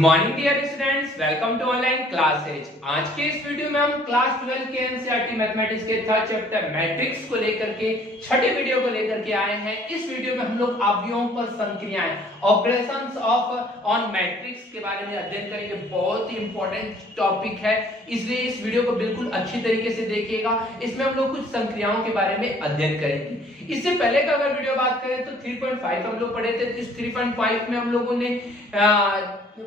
Morning dear students, welcome to online classes. आज के इस वीडियो में हम क्लास 12 के एनसीईआरटी मैथमेटिक्स के थर्ड चैप्टर मैट्रिक्स को लेकर के छठे वीडियो को लेकर के आए हैं। इस वीडियो में हम लोग अवयवों पर संक्रियाएं, ऑपरेशंस ऑफ ऑन मैट्रिक्स के बारे में अध्ययन करेंगे। बहुत ही इंपॉर्टेंट टॉपिक है, इसलिए इस वीडियो को बिल्कुल अच्छी तरीके से देखिएगा। इसमें हम लोग कुछ संक्रियाओं के बारे में अध्ययन करेंगे। इससे पहले का अगर वीडियो बात करें तो 3.5 हम लोग पढ़े थे। इस 3.5 में हम लोगों ने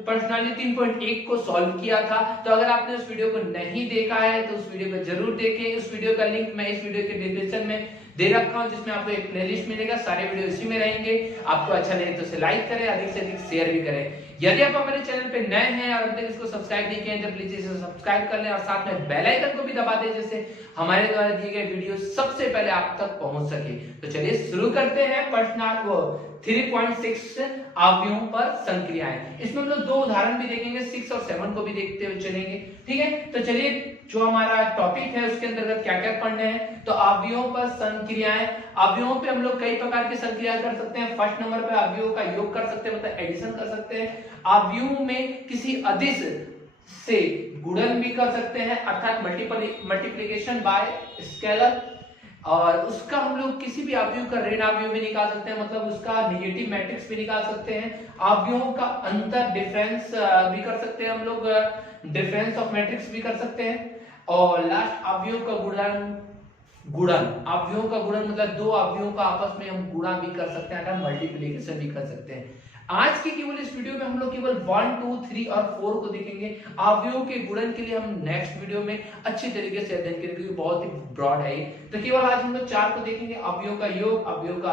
पर्सनली 3.1 को सॉल्व किया था। तो अगर आपने उस वीडियो को नहीं देखा है तो उस वीडियो को जरूर देखें। उस वीडियो का लिंक मैं इस वीडियो के डिस्क्रिप्शन में दे रखा हूं, जिसमें आपको एक प्लेलिस्ट मिलेगा। सारे वीडियो इसी में रहेंगे। आपको अच्छा लगे तो इसे लाइक करें, अधिक से अधिक शेयर भी करें। यदि आप हमारे चैनल पे नए हैं और अभी तक इसको सब्सक्राइब नहीं किए हैं तो प्लीज इसे सब्सक्राइब कर लें और साथ में बेल आइकन को भी दबा दें, जिससे हमारे द्वारा दिए गए वीडियो सबसे पहले आप तक पहुंच सके। तो चलिए शुरू करते हैं पर्सनल 3.6 अवयवों पर संक्रियाएं। इसमें हम लोग दो उदाहरण भी देखेंगे, 6 और 7 को भी देखते हुए चलेंगे। ठीक है, तो चलिए जो हमारा टॉपिक है उसके अंतर्गत क्या क्या पढ़ने हैं। तो अवयवों पर संक्रियाएं, अवयवों पे हम लोग कई प्रकार की संक्रिया कर सकते हैं। फर्स्ट नंबर पे अवयवों का योग कर सकते हैं, मतलब एडिशन कर सकते हैं। अवयव में किसी अदिश से गुणन भी कर सकते हैं, अर्थात मल्टीप्लिकेशन बाय स्केलर। और उसका हम लोग किसी भी अवयव का ऋण अवयव भी निकाल सकते हैं, मतलब उसका नेगेटिव मैट्रिक्स भी निकाल सकते हैं। अवयवों का अंतर डिफरेंस भी कर सकते हैं हम लोग, डिफरेंस ऑफ मैट्रिक्स भी कर सकते हैं। और लास्ट अवयव का गुणन अवयवों का गुणन मतलब दो अवयवों का आपस में हम गुणा भी कर सकते हैं, मल्टीप्लिकेशन भी कर सकते हैं। आज के केवल इस वीडियो में हम लोग केवल 1, 2, 3 और 4 को देखेंगे। अवयवों के गुणन के लिए हम नेक्स्ट वीडियो में अच्छी तरीके से अध्ययन करेंगे, क्योंकि बहुत ही ब्रॉड है ये। तो केवल आज हम लोग 4 को देखेंगे, अवयवों का योग, अवयव का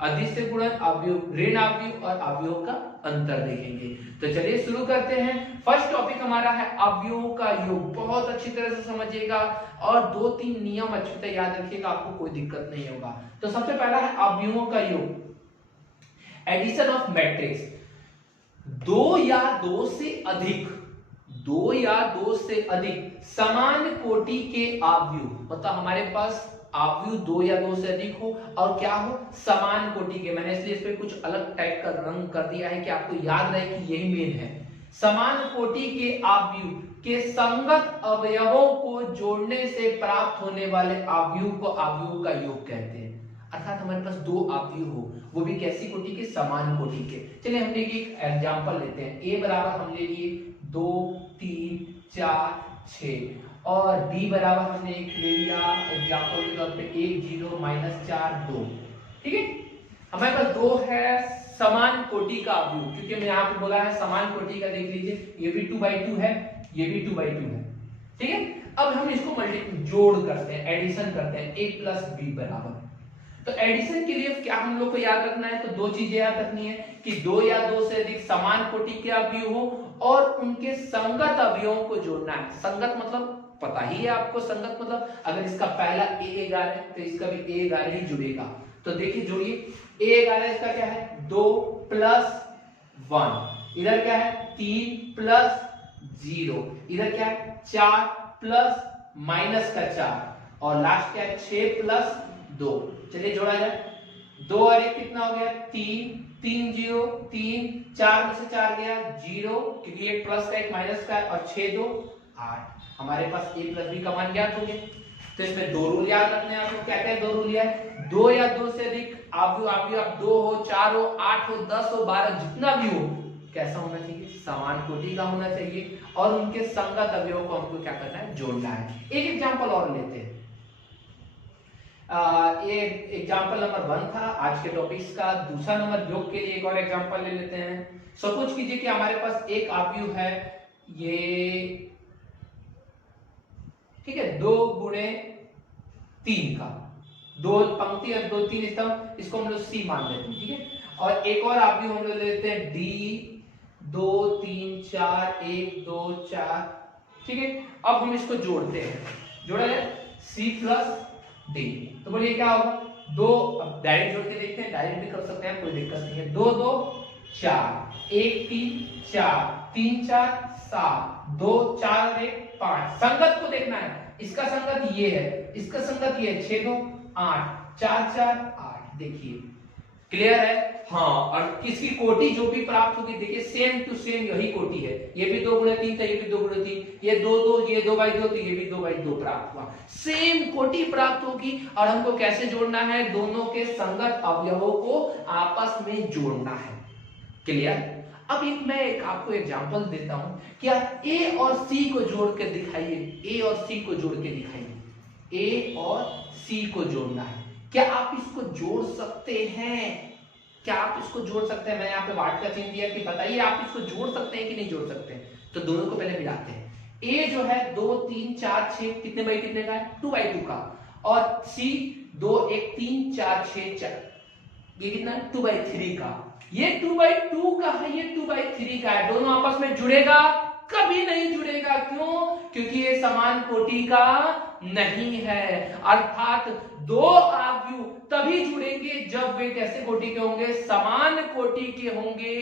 अदिश से गुणन, अवयव ऋण अवयव और अवयव का अंतर देखेंगे। तो चलिए शुरू करते हैं। फर्स्ट टॉपिक हमारा है अवयवों का योग। बहुत अच्छी तरह से समझिएगा और 2-3 नियम अच्छी तरह याद रखिएगा, आपको कोई दिक्कत नहीं होगा। तो सबसे पहला है अवयवों का योग, एडिशन ऑफ मैट्रिक्स। दो या दो से अधिक समान कोटि के अवयव, मतलब हमारे पास अवयव 2 या 2 से अधिक हो और क्या हो, समान कोटि के। मैंने इसलिए इस पे कुछ अलग टाइप का रंग कर दिया है कि आपको याद रहे कि यही मेन है। समान कोटि के अवयव के संगत अवयवों को जोड़ने से प्राप्त होने वाले अवयव को अवयव का योग कहते हैं। अर्थात हमारे पास दो अवयव हो, वो भी कैसी कोटि के, समान कोटि के। चलिए हम एक एग्जांपल लेते हैं। a बराबर हम ले लिए 2, 3, 4, 6 और b बराबर हमने एक ले लिया एग्जांपल के तौर पे 1, 0, -4, 2। ठीक है, हमारे पास दो है समान कोटि का अवयव, क्योंकि मैं यहाँ पे बोला है समान कोटि का। देख लीजिए, ये भी 2/2 है, ये भी 2/2 है। ठीक है, अब हम इसको जोड़ करते हैं, एडिशन करते हैं। a + b बराबर, तो एडिशन के लिए क्या हम लोग को याद रखना है, तो दो चीजें याद रखनी है कि 2 या 2 से अधिक समान कोटि के अवयव हो और उनके संगत अवयवों को जोड़ना है। संगत मतलब पता ही है आपको, संगत मतलब अगर इसका पहला a11 है तो इसका भी a11 ही जुड़ेगा। तो देखिए जोड़िए, a11 इसका क्या है, 2 + 1, इधर क्या है 3 + 0, इधर क्या है 4 + -4 और लास्ट क्या है 6 + 2। चलिए जोड़ा जाए, 2 और 1 कितना हो गया 3, 3 0 3, 4 में से 4 गया 0, क्योंकि एक प्लस का एक माइनस का है, और 6 2 8। हमारे पास a + b का मान ज्ञात हो गया। तो इसमें दो रूल याद रखने हैं आपको। क्या क्या दो रूल है, 2 या 2 से अधिक अवयव 2 हो, 4 हो, 8 हो, 10 हो, 12 जितना भी हो, कैसा होना चाहिए, समान कोटि का होना चाहिए और उनके संगत अवयवों को हमको क्या करना है, जोड़ना है। एक एग्जांपल और लेते हैं। ये एग्जांपल नंबर 1 था आज के टॉपिक्स का। दूसरा नंबर योग के लिए एक और एग्जांपल ले लेते हैं। सपोज कीजिए कि हमारे पास एक अवयव है, ये ठीक है 2 × 3 का, 2 पंक्ति और 2 3 स्तंभ, इसको हम लोग c मान लेते हैं। ठीक है, और एक और अवयव हम लोग ले लेते हैं d, 2 3 4 1 2 4। ठीक है, अब हम इसको जोड़ते हैं, जोड़ा जाए c + d। तो बोलिए क्या होगा, 2, अब डायरेक्ट जोड़ के देखते हैं, डायरेक्ट भी कर सकते हैं, कोई दिक्कत नहीं है। 2 2 4, 1 3 4, 3 4 7, 2 4 1 5। संगत को देखना है, इसका संगत ये है, इसका संगत ये है, 6 2 8, 4 4 8। देखिए क्लियर है? हाँ, और किसकी कोटि जो भी प्राप्त होगी, देखिए सेम टू सेम यही कोटि है, ये भी 2 गुणे 3 था, ये भी 2 गुणे 3, ये 2 2, ये 2/2, तो ये भी 2/2 प्राप्त हुआ, सेम कोटि प्राप्त होगी। और हमको कैसे जोड़ना है? दोनों के संगत अवयवों को आपस में जोड़ना है। क्लियर? अब मैं आपको एग्जांपल देता हूं कि आप ए और सी को जोड़ के दिखाइए, ए और सी को जोड़ के दिखाइए, ए और सी को जोड़ना है। क्या आप इसको जोड़ सकते हैं? क्या आप इसको जोड़ सकते हैं? मैंने यहाँ पे वाट का चिन्ह दिया कि बताइए आप इसको जोड़ सकते हैं कि नहीं जोड़ सकते हैं। तो दोनों को पहले मिलाते हैं। ए जो है 2 3 4 6 कितने बाई कितने का है? 2/2 का। और सी 2 1 3 4 6 4, ये कितना? 2/3 का। ये 2/2 का है, ये 2/3 का है। दोनों आपस में जुड़ेगा? कभी नहीं जुड़ेगा। क्यों? क्योंकि ये समान कोटि का नहीं है। अर्थात दो आव्यूह तभी जुड़ेंगे जब वे कैसे कोटि के होंगे? समान कोटि के होंगे।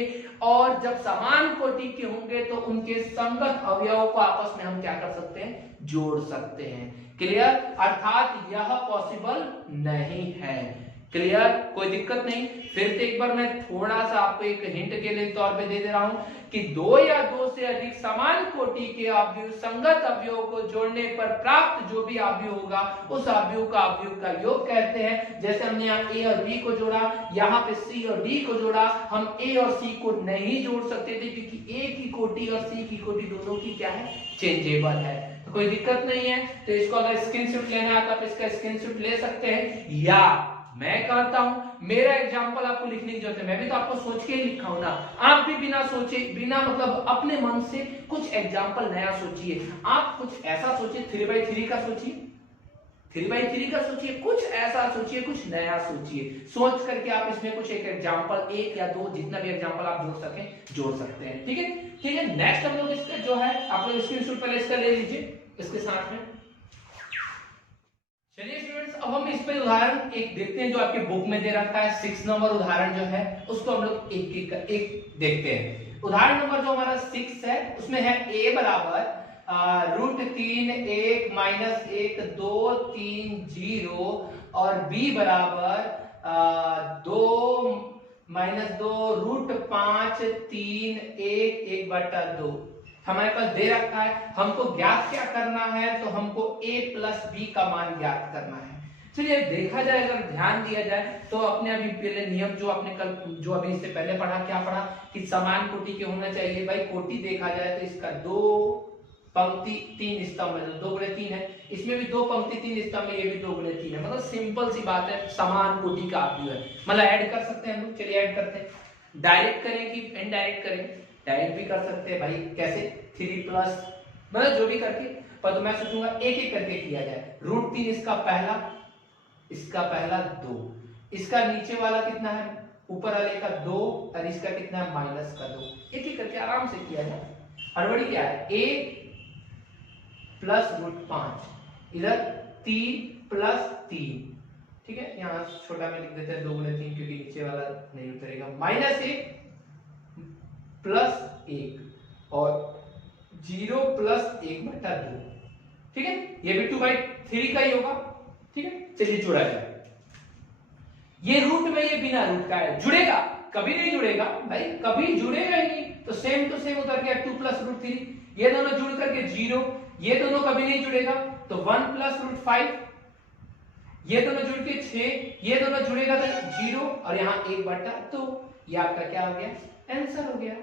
और जब समान कोटि के होंगे तो उनके संगत अवयवों को आपस में हम क्या कर सकते हैं? जोड़ सकते हैं। क्लियर? अर्थात यह पॉसिबल नहीं है। क्लियर? कोई दिक्कत नहीं। फिर से एक बार मैं थोड़ा सा आपको एक हिंट के लिए तौर पे दे दे रहा हूं कि 2 या 2 से अधिक समान कोटि के अवयव संगत अवयवों को जोड़ने पर प्राप्त जो भी अवयव होगा उस अवयव का अवयव का योग कहते हैं। जैसे हमने यहाँ ए और बी को जोड़ा, यहाँ पे सी और डी को जोड़ा। हम ए और सी को नहीं जोड़ सकते थे क्योंकि ए की कोटि और सी की कोटि दोनों की क्या है? चेंजेबल है। तो कोई दिक्कत नहीं है। तो इसको अगर स्क्रीनशॉट लेना है तो आप इसका स्क्रीनशॉट ले सकते हैं। या मैं कहता हूं मेरा एग्जांपल आपको लिखने की जरूरत है, मैं भी तो आपको सोच के ही लिखा हूं ना। आप भी बिना सोचे, बिना मतलब अपने मन से कुछ एग्जांपल नया सोचिए। आप कुछ ऐसा सोचिए, 3/3 का सोचिए, 3/3 का सोचिए, कुछ ऐसा सोचिए, कुछ नया सोचिए। सोच करके आप इसमें कुछ एक एग्जांपल, 1 या 2 जितना भी एग्जांपल आप जोड़ सकें जोड़ सकते हैं। ठीक है? ठीक है। नेक्स्ट हम लोग इसका जो है आप लोग स्क्रीनशॉट पहले इसका ले लीजिए इसके साथ में। चलिए स्टूडेंट्स, अब हम इस पे उदाहरण एक देखते हैं जो आपके बुक में दे रखा है। 6 नंबर उदाहरण जो है उसको हम लोग एक देखते हैं। उदाहरण नंबर जो हमारा 6 है उसमें है a बराबर √3 1 - 1 2 3 0 और b बराबर 2 - 2 √5 3 1 1/2 हमारे पास दे रखा है। हमको ज्ञात क्या करना है? तो हमको a + b का मान ज्ञात करना है। चलिए देखा जाए, अगर ध्यान दिया जाए तो अपने अभी पहले नियम जो आपने कल जो अभी इससे पहले पढ़ा, क्या पढ़ा कि समान कोटि के होना चाहिए। भाई कोटि देखा जाए तो इसका 2 पंक्ति 3 स्तंभ है, 2 गुणे 3 है। इसमें भी 2 पंक्ति 3 स्तंभ है, ये भी 2 गुणे 3 है। मतलब सिंपल सी बात है, समान कोटि का अवयव है। मतलब ऐड कर सकते हैं हम लोग। चलिए ऐड करते हैं। डायरेक्ट करें कि इनडायरेक्ट करें? डायरेक्ट भी कर सकते हैं भाई। कैसे? 3 प्लस मतलब जो भी करके, पर तो मैं सोचूंगा एक एक करके किया जाए। √3 इसका पहला 2, इसका नीचे वाला कितना है? ऊपर वाले का 2 और इसका कितना है? -2। एक एक करके आराम से किया जाए। हड़बड़ी क्या है? a + √5 इधर 3 + 3। ठीक है, यहाँ छोटा में लिख देते हैं 2 गुणे 3 क्योंकि नीचे वाला नहीं उतरेगा। -1 + 1 और 0 + 1/2। ठीक है, ये भी 2/3 का ही होगा। ठीक है, चलिए जोड़ा जाए। ये रूट में, ये बिना रूट का है, जुड़ेगा? कभी नहीं जुड़ेगा भाई, कभी जुड़ेगा ही नहीं। तो सेम टू सेम उतर गया 2 + √3। ये दोनों जुड़ करके 0, ये दोनों कभी नहीं जुड़ेगा तो 1 + √5, ये दोनों जुड़ के 6, ये दोनों जुड़ेगा तो 0 और यहाँ 1/2। ये आपका क्या हो गया? आंसर हो गया।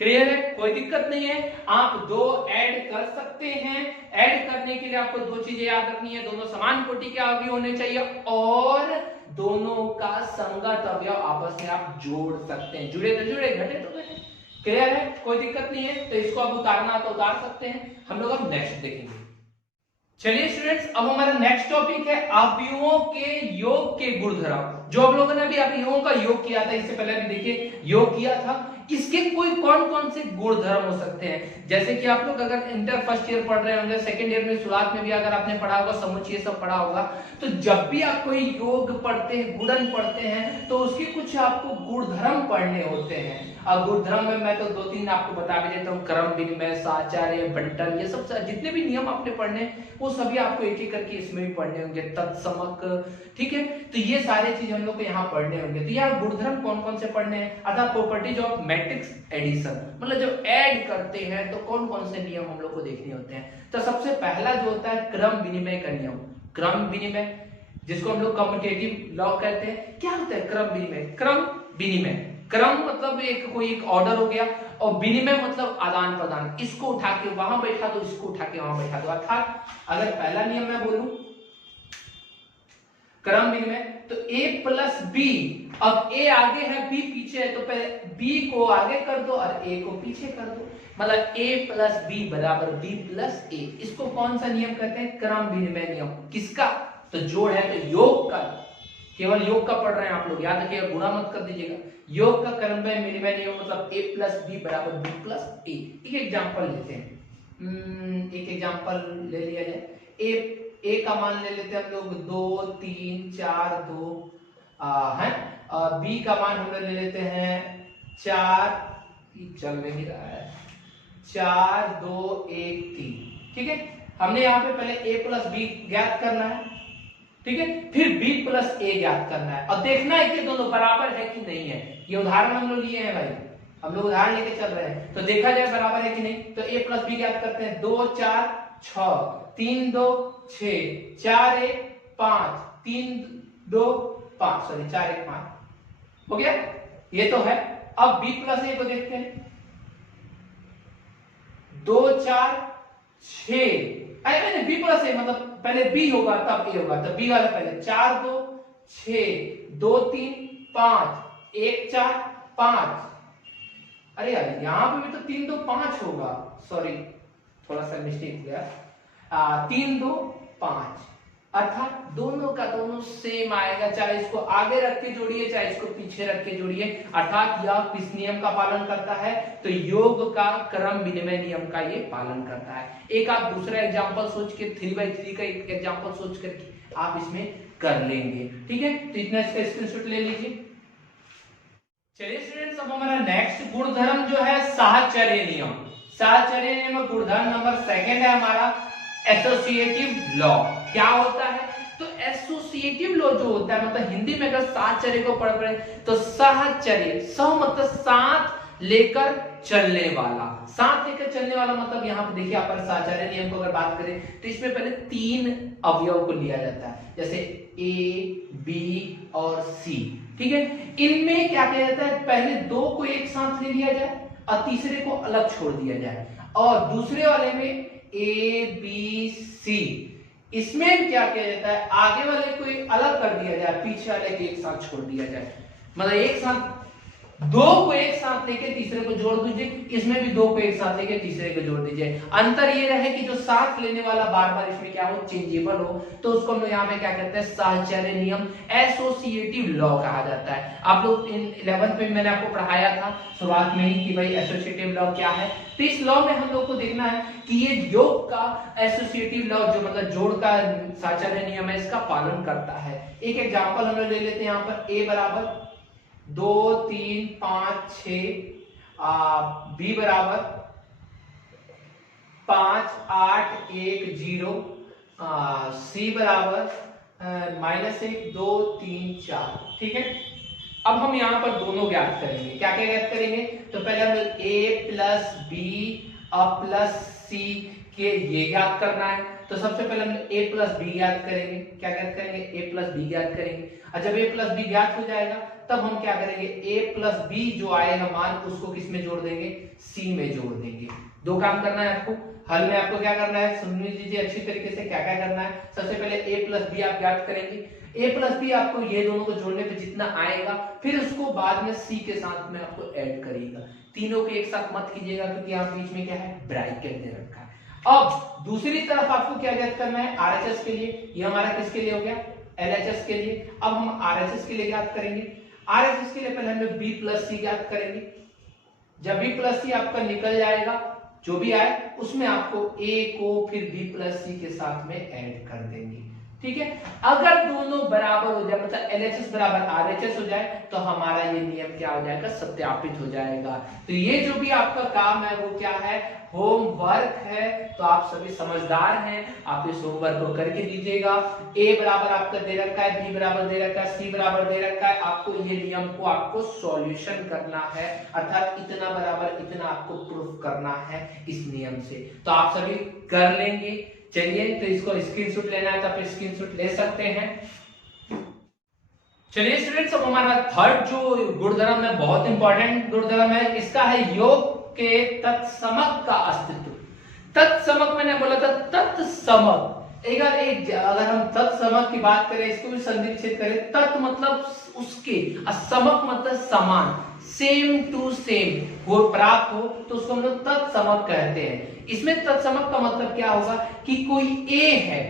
क्लियर है? कोई दिक्कत नहीं है। आप 2 ऐड कर सकते हैं। ऐड करने के लिए आपको 2 चीजें याद रखनी है। दोनों समान कोटि के अवयव होने चाहिए और दोनों का संगत अवयव आपस में आप जोड़ सकते हैं। जुड़े तो जुड़े, घटे तो घटे। क्लियर है? कोई दिक्कत नहीं है। तो इसको अब उतारना तो उतार सकते हैं। हम लोग अब नेक्स्ट देखेंगे। चलिए स्टूडेंट्स, अब हमारा नेक्स्ट टॉपिक है अवयवों के योग के गुणधर्म। जो हम लोगों ने अभी अवयवों का योग किया था, इससे पहले भी देखिए योग किया था। इसके कोई कौन कौन से गुणधर्म हो सकते हैं? जैसे कि आप लोग अगर इंटर फर्स्ट ईयर पढ़ रहे होंगे, सेकंड ईयर में शुरुआत में भी अगर आपने पढ़ा होगा, समुच्चय सब पढ़ा होगा, तो जब भी आप कोई योग पढ़ते हैं, गुणन पढ़ते हैं, तो उसके कुछ आपको गुणधर्म पढ़ने होते हैं। और गुणधर्म में मैं तो 2-3 आपको बता भी देता हूँ, क्रम, विनिमय, साहचर्य, बंटन, ये सब जितने भी नियम आपने पढ़ने वो सभी आपको एक एक करके इसमें भी पढ़ने होंगे, तत्समक, ठीक है। तो ये सारे चीज हम लोग को यहाँ पढ़ने होंगे। तो यार गुणधर्म कौन कौन से पढ़ने हैं, अर्थात प्रॉपर्टीज ऑफ मैट्रिक्स एडिशन, मतलब जब ऐड करते हैं तो कौन कौन से नियम हम लोग को देखने होते हैं। तो सबसे पहला जो होता है क्रम विनिमय का नियम, क्रम विनिमय जिसको हम लोग कम्यूटेटिव लॉ कहते हैं। क्या होता है क्रम विनिमय? क्रम विनिमय, क्रम मतलब कोई एक ऑर्डर हो गया, और विनिमय मतलब आदान प्रदान, इसको उठा के वहां बैठा दो, इसको उठा के वहां बैठा दो। अर्थात अगर पहला नियम मैं बोलूं क्रम विनिमय, तो a प्लस बी, अब a आगे है b पीछे है, तो पहले b को आगे कर दो और a को पीछे कर दो, मतलब a प्लस बी बराबर b प्लस a। इसको कौन सा नियम कहते हैं? क्रम विनिमय नियम। किसका? तो जोड़ है तो योग का, केवल योग का पढ़ रहे हैं आप लोग, याद रखिएगा, गुणा मत कर दीजिएगा। योग का क्रम विनिमय नियम मतलब a प्लस बी बराबर b प्लस a। एक एग्जांपल लेते हैं, एक एग्जांपल ले लिया जाए। a का मान ले लेते हैं हम लोग 2 3 4 2 है, b का मान हम लोग ले लेते हैं 4, चल नहीं रहा है, 4 2 1 3, ठीक है। हमने यहाँ पे पहले a प्लस बी ज्ञात करना है, ठीक है, फिर b प्लस a ज्ञात करना है, और देखना है कि दोनों बराबर है कि नहीं है। ये उदाहरण हम लोग लिए हैं भाई, हम लोग उदाहरण लेके चल रहे हैं, तो देखा जाए बराबर है कि नहीं। तो a प्लस बी ज्ञात करते हैं, 2 4 6, 3 2 6, 4 1 5, 3 2 5, सॉरी 4 1 5 हो गया, ये तो है। अब b प्लस a को देखते हैं, 2 4 6, अरे b प्लस a मतलब पहले b होगा तब a होगा, तो b वाला पहले 4 2 6 2 3 5 1 4 5, अरे यार यहाँ पे भी तो 3 2 5 होगा, सॉरी थोड़ा सा मिस्टेक हो गया, 3 2 5, अर्थात दोनों का दोनों सेम आएगा, चाहे इसको आगे रख के जोड़िए चाहे इसको पीछे रख के जोड़िए। अर्थात यह किस नियम का पालन करता है? तो योग का क्रम विनिमय नियम का ये पालन करता है। एक आप दूसरा एग्जांपल सोच के 3/3 का एक एग्जांपल सोच करके आप इसमें कर लेंगे, ठीक है। तो इतना इसका स्क्रीनशॉट ले लीजिए। चलिए स्टूडेंट्स, अब हमारा नेक्स्ट गुणधर्म जो है साहचर्य नियम। साहचर्य नियम गुणधर्म नंबर 2 है हमारा एसोसिएटिव लॉ। क्या होता है? तो एसोसिएटिव लॉ जो होता है, मतलब हिंदी में अगर साहचर्य को पढ़ रहे हैं तो साहचर्य, सह मतलब साथ लेकर चलने वाला, साथ लेकर चलने वाला मतलब यहाँ पे देखिए आप साहचर्य नियम को अगर बात करें तो इसमें पहले 3 अवयव को लिया जाता है, जैसे A, B और C, ठीक है। इनमें क्या किया जाता है? पहले 2 को एक साथ ले लिया जाए और तीसरे को अलग छोड़ दिया जाए, और दूसरे वाले में A B C, इसमें क्या किया जाता है? आगे वाले को अलग कर दिया जाए, पीछे वाले को एक साथ छोड़ दिया जाए, मतलब एक साथ 2 को एक साथ लेके तीसरे को जोड़ दीजिए, इसमें भी 2 को एक साथ लेके तीसरे को जोड़ दीजिए। अंतर ये रहे कि जो साथ लेने वाला बार बार इसमें क्या हो, चेंजेबल हो, तो उसको हम लोग यहाँ पे क्या कहते हैं? साहचर्य नियम, एसोसिएटिव लॉ कहा जाता है। आप लोग 11th में मैंने आपको पढ़ाया था शुरुआत में ही कि भाई एसोसिएटिव लॉ क्या है। तो इस लॉ में हम लोग को देखना है कि ये योग का एसोसिएटिव लॉ जो मतलब जोड़ का साहचर्य नियम है, इसका पालन करता है। एक एग्जांपल हम लोग ले लेते हैं यहाँ पर, a बराबर 2 3 5 6, b बराबर 5 8 1 0, c बराबर -1 2 3 4, ठीक है। अब हम यहाँ पर दोनों ज्ञात करेंगे। क्या क्या ज्ञात करेंगे? तो पहले हम a प्लस बी प्लस सी के ये ज्ञात करना है, तो सबसे पहले हम a प्लस बी ज्ञात करेंगे। क्या ज्ञात करेंगे? a प्लस बी ज्ञात करेंगे। और जब a प्लस बी ज्ञात हो जाएगा तब हम क्या करेंगे? a प्लस बी जो आएगा मान उसको किस में जोड़ देंगे? c में जोड़ देंगे। 2 काम करना है आपको, हल में आपको क्या करना है सुन लीजिए अच्छी तरीके से क्या क्या करना है। सबसे पहले a प्लस बी आप ज्ञात करेंगे, a प्लस बी आपको ये दोनों को जोड़ने पे जितना आएगा फिर उसको बाद में c के साथ में आपको ऐड करिएगा। तीनों को एक साथ मत कीजिएगा क्योंकि यहाँ बीच में क्या है? ब्रैकेट दे रखा है। अब दूसरी तरफ आपको क्या ज्ञात करना है? RHS के लिए। ये हमारा किसके लिए हो गया? LHS के लिए। अब हम RHS के लिए ज्ञात करेंगे। RHS के लिए पहले हम b प्लस सी ज्ञात करेंगे। जब b प्लस सी आपका निकल जाएगा जो भी आए उसमें आपको a को फिर b प्लस सी के साथ में ऐड कर देंगे। ठीक है। अगर दोनों बराबर हो जाए, मतलब LHS बराबर RHS हो जाए, तो हमारा ये नियम क्या हो जाएगा, सत्यापित हो जाएगा। तो ये जो भी आपका काम है वो क्या है, होमवर्क है। तो आप सभी समझदार हैं, आप इस होमवर्क को करके दीजिएगा। A बराबर आपका दे रखा है, B बराबर दे रखा है, C बराबर दे रखा है। आपको ये नियम को आपको सॉल्यूशन करना है, अर्थात इतना बराबर इतना आपको प्रूफ करना है इस नियम से। तो आप सभी कर लेंगे। चलिए, तो इसको स्क्रीनशॉट लेना है तो आप स्क्रीनशॉट ले सकते हैं। चलिए स्टूडेंट्स, अब हमारा थर्ड जो गुणधर्म है, बहुत इंपॉर्टेंट गुणधर्म है, इसका है योग के तत्समक का अस्तित्व। तत्समक मैंने बोला था, तत्समक। अगर हम तत्समक की बात करें, इसको भी संक्षिप्त करें, तत् मतलब उसके, असमक मतलब समान, सेम टू सेम वो प्राप्त हो, तो उसको हम लोग तत्समक कहते हैं। इसमें तत्समक का मतलब क्या होगा कि कोई A है,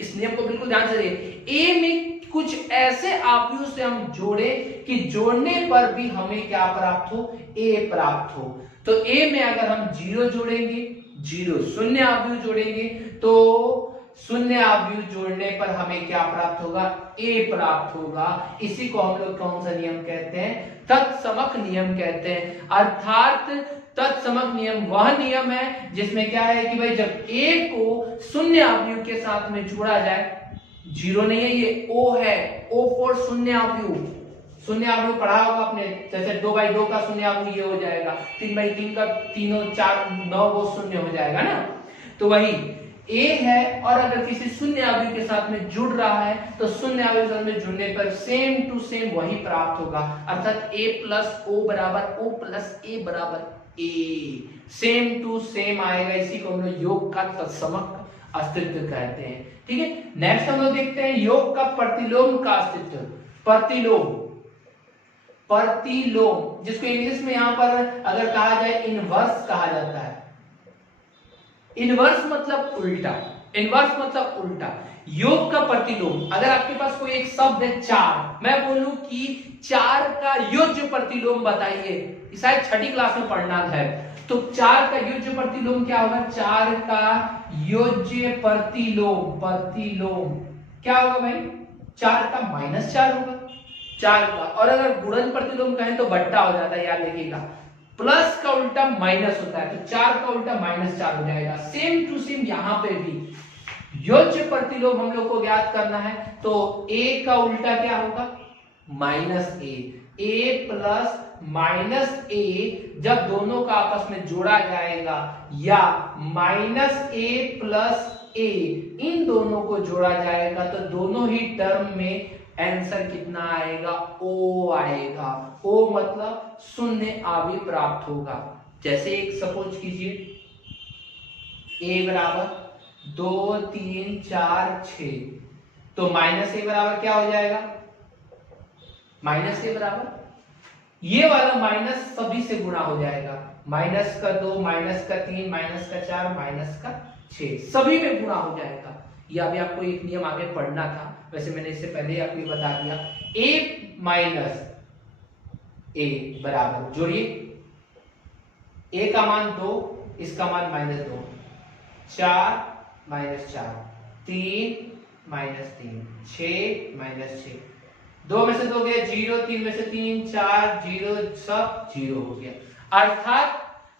इस नियम को बिल्कुल ध्यान से देखिए, A में कुछ ऐसे अवयव से हम जोड़े कि जोड़ने पर भी हमें क्या प्राप्त हो, A प्राप्त हो। तो A में अगर हम 0 जोड़ेंगे, 0 शून्य अवयव जोड़ेंगे, तो शून्य अवयव जोड़ने पर हमें क्या प्राप्त होगा, A प्राप्त होगा। इसी को हम लोग कौन सा नियम कहते हैं, तत्समक नियम कहते हैं। अर्थात तत्समक नियम वह नियम है जिसमें क्या है कि भाई जब A को शून्य अवयव के साथ में जोड़ा जाए, 0 नहीं है, ये O है, O फॉर शून्य अवयव। शून्य अवयव पढ़ा होगा आपने, जैसे 2/2 का शून्य अवयव ये हो जाएगा, 3/3 का तीनों 4 9 वो शून्य हो जाएगा ना। तो वही A है, और अगर किसी शून्य अवयव के साथ में जुड़ रहा है तो शून्य अवयव के साथ में जुड़ने पर सेम टू सेम वही प्राप्त होगा, अर्थात A प्लस O बराबर O प्लस A बराबर A, सेम टू सेम आएगा। इसी को हम लोग योग का तत्समक अस्तित्व कहते हैं। ठीक है, नेक्स्ट हम लोग देखते हैं योग का प्रतिलोम का अस्तित्व। प्रतिलोम, प्रतिलोम जिसको इंग्लिश में यहां पर अगर कहा जाए इनवर्स कहा जाता है। इनवर्स मतलब उल्टा, इनवर्स मतलब उल्टा। योग का प्रतिलोम, अगर आपके पास कोई एक शब्द है 4, मैं बोलूं कि 4 का योज्य प्रतिलोम बताइए, शायद 6ठी क्लास में पढ़ना है, तो 4 का योज्य प्रतिलोम क्या होगा, 4 का योज्य प्रतिलोम, प्रतिलोम क्या होगा भाई, 4 का -4 होगा, 4 का। और अगर गुणन प्रतिलोम कहें तो बट्टा हो जाता है, याद रखिएगा, प्लस का उल्टा माइनस होता है, तो 4 का उल्टा -4 हो जाएगा। सेम टू सेम यहां पे भी योज्य प्रतिलोम हम लोग को ज्ञात करना है, तो a का उल्टा क्या होगा, -a, a प्लस -a जब दोनों का आपस में जोड़ा जाएगा, या -a प्लस a इन दोनों को जोड़ा जाएगा, तो दोनों ही टर्म में आंसर कितना आएगा, O आएगा। O मतलब शून्य अवयव प्राप्त होगा। जैसे एक सपोज कीजिए a बराबर 2 3 4 6, तो -a बराबर क्या हो जाएगा, -a बराबर ये वाला माइनस सभी से गुणा हो जाएगा, -2 -3 -4 -6 सभी में गुणा हो जाएगा। ये अभी आपको एक नियम आगे पढ़ना था, वैसे मैंने इससे पहले आपको बता दिया। a माइनस a बराबर, जोड़िए, a का मान 2, इसका मान -2, 4 -4, 3 -3, 6 -6, 2 में से 2 गया 0, 3 में से 3 4, 0 सब 0 हो गया। अर्थात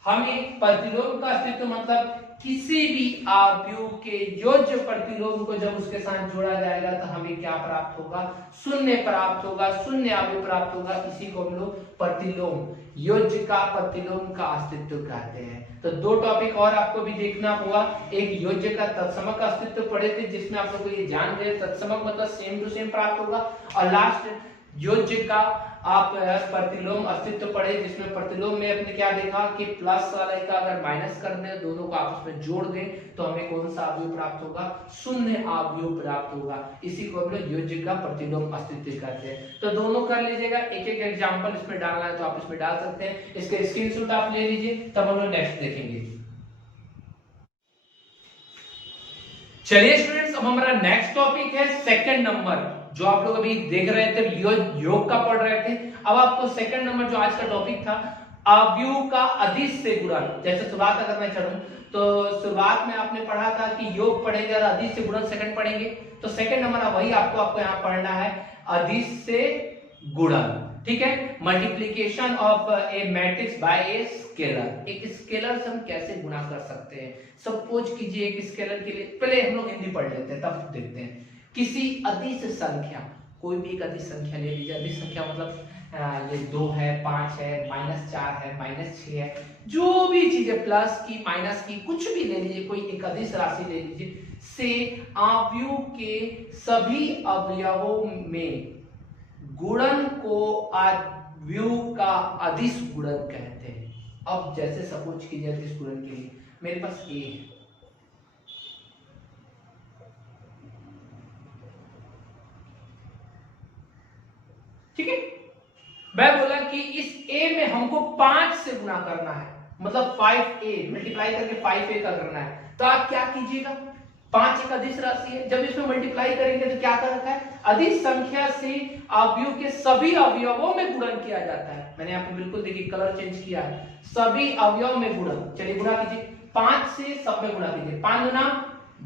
हमें प्रतिलोम का अस्तित्व मतलब किसी भी अवयव के योज्य प्रतिलोम को जब उसके साथ जोड़ा जाएगा तो हमें क्या प्राप्त होगा, शून्य प्राप्त होगा, शून्य अवयव प्राप्त होगा। इसी को हम लोग प्रतिलोम, योज्य का प्रतिलोम का अस्तित्व कहते हैं। तो 2 टॉपिक और आपको भी देखना होगा, एक योज्य का तत्समक अस्तित्व पढ़े थे जिसमें आप लोग को ये जान गए तत्समक मतलब सेम टू सेम प्राप्त होगा, और लास्ट योज्य का आप प्रतिलोम अस्तित्व पढ़े जिसमें प्रतिलोम में आपने क्या देखा कि प्लस वाले का अगर माइनस कर दें, दोनों को आपस में जोड़ दें, तो हमें कौन सा अवयव प्राप्त होगा, शून्य अवयव प्राप्त होगा। इसी को हम लोग योज्य का प्रतिलोम अस्तित्व कहते हैं। तो दोनों कर लीजिएगा, एक एक एग्जांपल इसमें डालना है तो आप इसमें डाल सकते हैं, इसके स्क्रीनशॉट आप ले लीजिए, तब हम लोग नेक्स्ट देखेंगे। चलिए स्टूडेंट्स, अब हमारा नेक्स्ट टॉपिक है सेकंड नंबर, जो आप लोग अभी देख रहे थे योग का पढ़ रहे थे। अब आपको सेकंड नंबर जो आज का टॉपिक था अवयव का अधिस से गुणन। जैसे शुरुआत अगर मैं चढ़ूं तो शुरुआत में आपने पढ़ा था कि योग पढ़ेंगे और अधिस से गुणन सेकंड पढ़ेंगे, तो सेकंड नंबर वही आपको यहाँ पढ़ना है, अधिस से गुणन। ठीक है, multiplication of A matrix bye a scalar. एक स्केलर से हम कैसे गुणा कर सकते हैं। सपोज कीजिए एक स्केलर के लिए, पहले हम लोग हिंदी पढ़ लेते हैं तब देखते हैं। किसी अदिश संख्या, कोई भी एक अदिश संख्या ले लीजिए। अदिश संख्या मतलब ये 2 है, 5 है, -4 है, -6 है, जो भी चीजें प्लस की माइनस की कुछ भी ले लीजिए, कोई एक अदिश राशि ले लीजिए, से अवयव के सभी अवयवों में गुणन को अवयव का अदिश गुणन कहते हैं। अब जैसे सपोज कीजिए अदिश गुणन के लिए मेरे पास ए है, ठीक है, मैं बोला कि इस a में हमको 5 से गुणा करना है, मतलब 5a मल्टीप्लाई करके 5a का करना है। तो आप क्या कीजिएगा, 5 एक अदिश राशि है, जब इसमें मल्टीप्लाई करेंगे तो क्या कर रखा है, अदिश संख्या से अवयव के सभी अवयवों में गुणन किया जाता है। मैंने यहाँ पे बिल्कुल देखिए कलर चेंज किया है, सभी अवयव में गुणन। चलिए गुणा कीजिए, 5 से सब में गुणा कीजिए, 5 गुना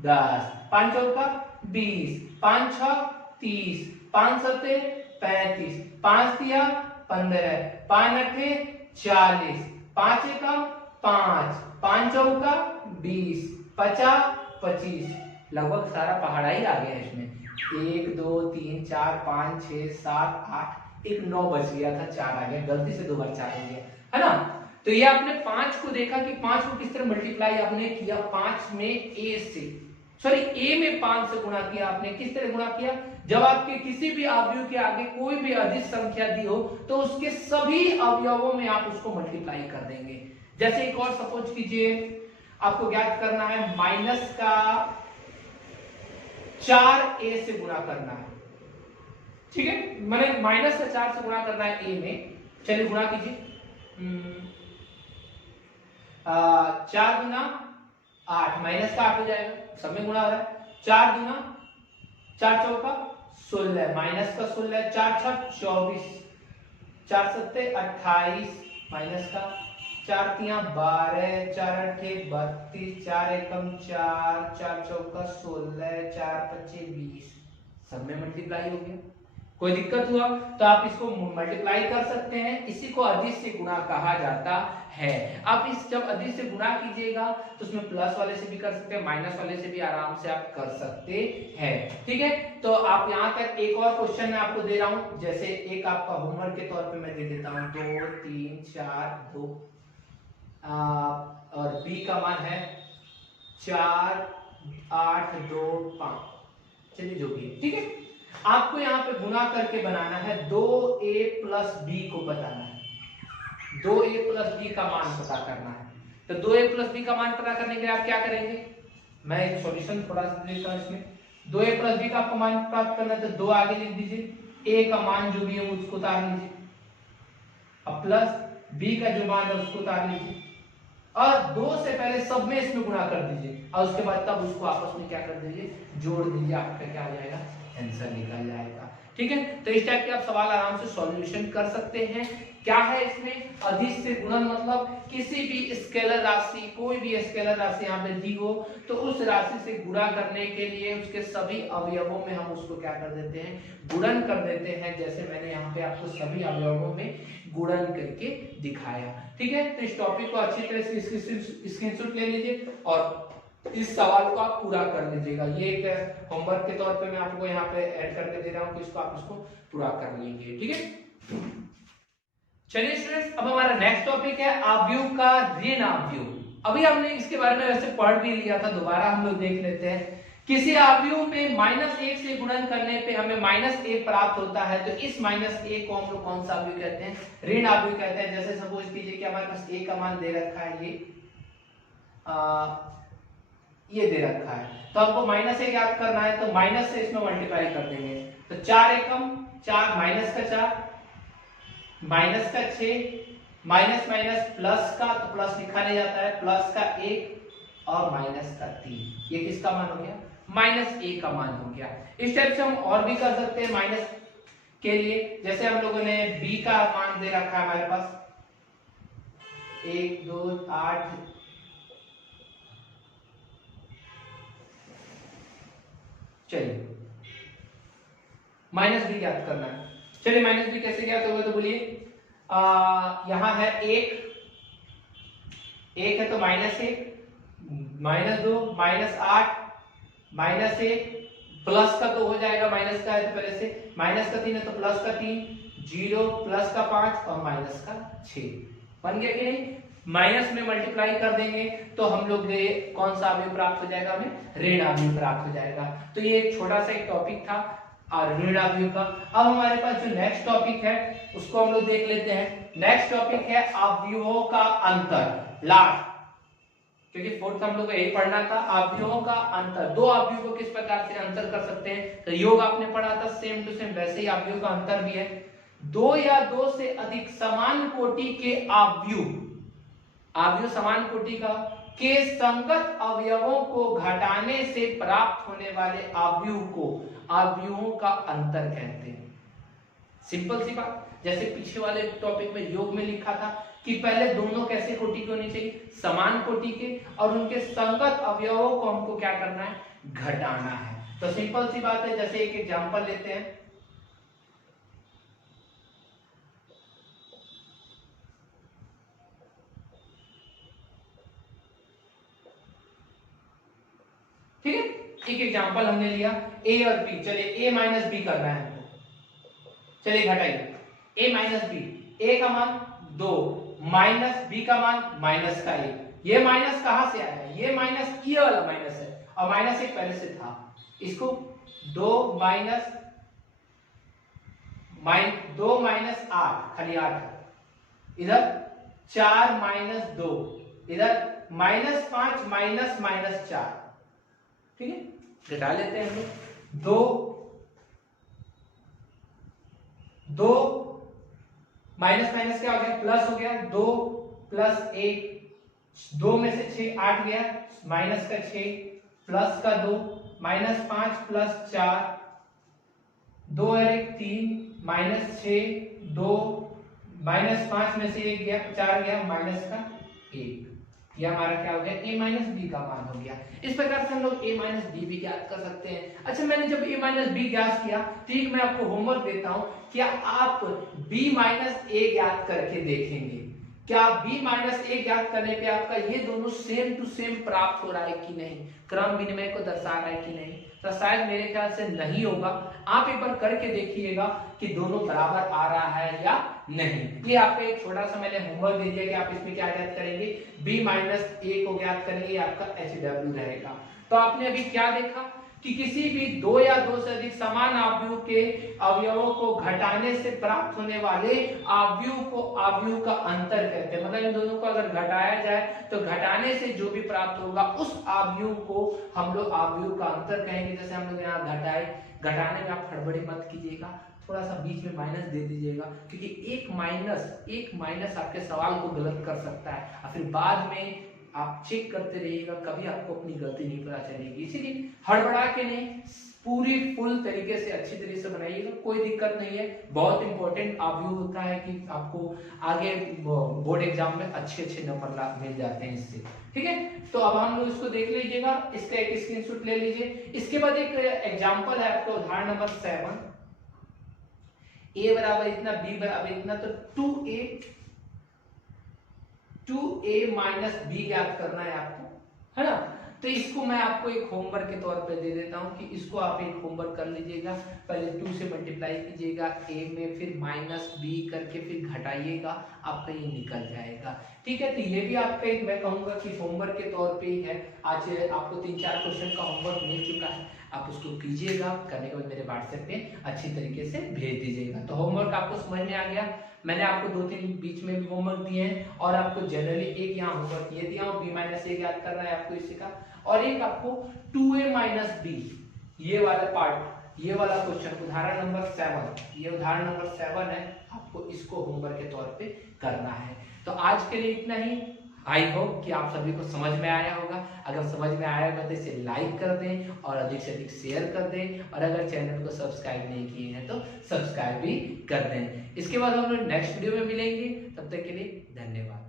10, 5 चौका 20, 5 6 30, 5 सत्ते 35, 5 तिया 15, 5 अठे 40, 5 एकम 5, 5 चौका 20, 50 25, लगभग सारा पहाड़ा ही आ गया इसमें। 1 2 3 4 5 6 7 8, एक 9 बच गया था, 4 आ गया, गलती से 2 बार 4 हो गया, है ना। तो ये आपने 5 को देखा कि 5 को किस तरह मल्टीप्लाई आपने किया, 5 में a से, सॉरी a में 5 से गुणा किया आपने। किस तरह गुणा किया, जब आपके किसी भी अवयव के आगे कोई भी अदिश संख्या दी हो तो उसके सभी अवयवों में आप उसको मल्टीप्लाई कर देंगे। जैसे एक और सपोज कीजिए, आपको ज्ञात करना है माइनस का 4a से गुणा करना है, ठीक है, मैंने माइनस का 4 से गुणा करना है a में। चलिए गुणा कीजिए, 4 गुना 8, माइनस का 8 हो जाएगा, सब में गुणा हो रहा है। 4 गुना 4 चौका 16, माइनस का 16, 4 छक 24, 4 सत्ते 28, माइनस का 4 तिया 12, 4 अठे 32, 4 एकम 4, 4 चौका 16, 4 पच्चे 20, सब में मल्टीप्लाई हो गया। कोई दिक्कत हुआ तो आप इसको मल्टीप्लाई कर सकते हैं, इसी को अदिश से गुणा कहा जाता है। आप इस जब अदिश से गुणा कीजिएगा तो उसमें प्लस वाले से भी कर सकते हैं, माइनस वाले से भी आराम से आप कर सकते हैं, ठीक है। तो आप यहाँ तक एक और क्वेश्चन मैं आपको दे रहा हूं, जैसे एक आपका होमवर्क के तौर पे मैं दे देता हूं, 2 3 4 2 और b का मान है 4 8 2 5, चलिए जो भी है, ठीक है। आपको यहाँ पे गुणा करके बनाना है, 2a प्लस b को बताना है, 2a प्लस b का मान पता करना है। तो 2a प्लस b का मान पता करने के लिए आप क्या करेंगे, मैं एक सॉल्यूशन थोड़ा सा देता हूं इसमें। 2a प्लस b का आपको मान प्राप्त करना है तो 2 आगे लिख दीजिए, a का मान जो भी है उसको उतार लीजिए, अब प्लस b का जो मान है उसको उतार लीजिए, और 2 से पहले सब में इसमें गुणा कर दीजिए, और उसके बाद तब उसको आपस में क्या कर दीजिए, जोड़ दीजिए, आपका क्या आ जाएगा, आंसर निकल जाएगा, ठीक है। तो इस टाइप के आप सवाल आराम से सॉल्यूशन कर सकते हैं। क्या है इसमें, अदिश से गुणन मतलब किसी भी स्केलर राशि, कोई भी स्केलर राशि यहाँ पे दी हो तो उस राशि से गुणा करने के लिए उसके सभी अवयवों में हम उसको क्या कर देते हैं, गुणन कर देते हैं। जैसे मैंने यहाँ पे आपको सभी अवयवों में गुणन करके दिखाया, ठीक है। तो इस टॉपिक को अच्छी तरह से स्क्रीनशॉट ले लीजिए और इस सवाल को आप पूरा कर लीजिएगा। ये एक होमवर्क के तौर पे मैं आपको यहाँ पे ऐड करके दे रहा हूँ, तो इसको आप इसको पूरा कर लेंगे, ठीक है। चलिए स्टूडेंट्स, अब हमारा नेक्स्ट टॉपिक है अवयव का ऋण अवयव। अभी हमने इसके बारे में वैसे पढ़ भी लिया था, दोबारा हम लोग देख लेते हैं। किसी अवयव में -1 से गुणन करने पे हमें -1 प्राप्त होता है, तो इस -1 को हम लोग कौन सा अवयव कहते हैं, ऋण अवयव कहते हैं। जैसे सपोज कीजिए कि हमारे पास a का मान दे रखा है, ये दे रखा है, तो आपको -1 याद करना है, तो माइनस से इसमें मल्टीप्लाई कर देंगे, तो 4 एकम 4, माइनस का 4, माइनस का 6, माइनस माइनस प्लस का, तो प्लस लिखा नहीं जाता है, प्लस का 1 और माइनस का 3, ये किसका मान हो गया, -a का मान हो गया। इस टाइप से हम और भी कर सकते हैं माइनस के लिए, जैसे हम लोगों ने b का मान दे रखा है हमारे पास, 1 2 8 चलिए माइनस बी ज्ञात करना है। चलिए माइनस बी कैसे ज्ञात होगा तो बोलिए, यहां है 1 है तो -1, -2, -8, -1, प्लस का तो हो जाएगा, माइनस का है तो पहले से, माइनस का 3 है तो प्लस का 3, 0 प्लस का 5 और माइनस का 6 बन गया कि नहीं। माइनस में मल्टीप्लाई कर देंगे तो हम लोग कौन सा अवयव प्राप्त हो जाएगा, हमें ऋण अवयव प्राप्त हो जाएगा। तो ये एक छोटा सा एक टॉपिक था और ऋण अवयव का। अब हमारे पास जो नेक्स्ट टॉपिक है उसको हम लोग देख लेते हैं। नेक्स्ट टॉपिक है अवयवों का अंतर, लास्ट, क्योंकि फोर्थ हम लोग को यही पढ़ना था, अवयवों का अंतर। दो अवयव को किस प्रकार से अंतर कर सकते हैं, तो योग आपने पढ़ा था, सेम टू सेम वैसे ही अवयव का अंतर भी है। दो या दो से अधिक समान कोटि के अवयव समान कोटि का के संगत अवयवों को घटाने से प्राप्त होने वाले अवयव को अवयवों का अंतर कहते हैं। सिंपल सी बात, जैसे पीछे वाले टॉपिक में योग में लिखा था कि पहले दोनों कैसे कोटि के होने चाहिए, समान कोटि के, और उनके संगत अवयवों को हमको क्या करना है, घटाना है। तो सिंपल सी बात है, जैसे एक एग्जांपल लेते हैं। ठीक है, एक एग्जांपल हमने लिया a और b। चलिए a माइनस बी करना है हमको। चलिए घटाइए a माइनस बी, a का मान 2 माइनस b का मान माइनस का 1। ये माइनस कहां से आया, ये माइनस ये वाला माइनस है और माइनस एक पहले से था। इसको 2 माइनस 8 खाली 8 है, इधर 4 माइनस 2, इधर -5 माइनस -4। ठीक है, घटा लेते हैं हम लोग। 2 माइनस माइनस क्या हो गया, प्लस हो गया, 2 प्लस 1, 2 में से 6 8 गया, माइनस का 6 प्लस का 2, -5 प्लस 4, 2 और 1 3, -6 2, -5 में से 1 गया, 4 गया, माइनस का 1। यह हमारा क्या हो गया, a माइनस बी का मान हो गया। इस प्रकार से हम लोग a माइनस बी भी ज्ञात कर सकते हैं। अच्छा, मैंने जब a माइनस बी ज्ञात किया तो एक मैं आपको होमवर्क देता हूं, क्या आप b माइनस a ज्ञात करके देखेंगे, क्या b माइनस a ज्ञात करने पे आपका ये दोनों सेम टू सेम प्राप्त हो रहा है कि नहीं, क्रम विनिमय को दर्शा रहा है कि नहीं। तो शायद मेरे ख्याल से नहीं होगा। आप एक बार करके देखिएगा कि दोनों बराबर आ रहा है या नहीं। ये आपका एक छोटा सा मैंने होमवर्क दे दिया कि आप इसमें क्या ज्ञात करेंगे, b माइनस a को ज्ञात करेंगे, आपका HW रहेगा। तो आपने अभी क्या देखा कि किसी भी दो या दो से अधिक समान अवयव के अवयवों को घटाने से प्राप्त होने वाले अवयव को अवयव का अंतर कहते हैं। मतलब इन दोनों को अगर घटाया जाए तो घटाने से जो भी प्राप्त होगा उस अवयव को हम लोग अवयव का अंतर कहेंगे। जैसे हम लोग यहाँ घटाने में आप हड़बड़ी मत कीजिएगा, थोड़ा सा बीच में माइनस दे दीजिएगा, क्योंकि एक माइनस आपके सवाल को गलत कर सकता है और फिर बाद में आप चेक करते रहिएगा, कभी आपको अपनी गलती नहीं पता चलेगी। इसीलिए हड़बड़ा के नहीं, पूरी फुल तरीके से अच्छी तरीके से बनाइएगा, कोई दिक्कत नहीं है। बहुत इंपॉर्टेंट अवयव होता है कि आपको आगे बोर्ड एग्जाम में अच्छे नंबर मिल जाते हैं इससे। ठीक है, तो अब हम लोग इसको देख लीजिएगा, इसका एक स्क्रीनशॉट ले लीजिए। इसके बाद एक एग्जाम्पल है आपका, उदाहरण नंबर 7। a बराबर इतना, b बराबर इतना, तो 2a माइनस बी ज्ञात करना है आपको, है ना। तो इसको मैं आपको एक होमवर्क के तौर पे दे देता हूं कि इसको आप एक होमवर्क कर लीजिएगा। पहले 2 से मल्टीप्लाई कीजिएगा a में, फिर माइनस b करके फिर घटाइएगा, आपका ये निकल जाएगा। ठीक है, तो ये भी आपका एक मैं कहूंगा कि होमवर्क के तौर पे ही है। आज आपको 3-4 क्वेश्चन का होमवर्क मिल चुका है, आप उसको कीजिएगा। करने के बाद मेरे व्हाट्सएप पे अच्छी तरीके से भेज दीजिएगा। तो होमवर्क आपको समझ में आ गया। मैंने आपको 2-3 बीच में भी होमवर्क दिए हैं और आपको जनरली एक यहाँ होमवर्क ये दिया हूँ, b माइनस a ज्ञात करना है आपको इसी का, और एक आपको 2a माइनस b, ये वाला पार्ट, ये वाला क्वेश्चन उदाहरण नंबर 7, ये उदाहरण नंबर 7 है, आपको इसको होमवर्क के तौर पे करना है। तो आज के लिए इतना ही। आई होप कि आप सभी को समझ में आया होगा। अगर समझ में आया होगा तो इसे लाइक कर दें और अधिक से अधिक शेयर कर दें, और अगर चैनल को सब्सक्राइब नहीं किए हैं तो सब्सक्राइब भी कर दें। इसके बाद हम लोग नेक्स्ट वीडियो में मिलेंगे, तब तक के लिए धन्यवाद।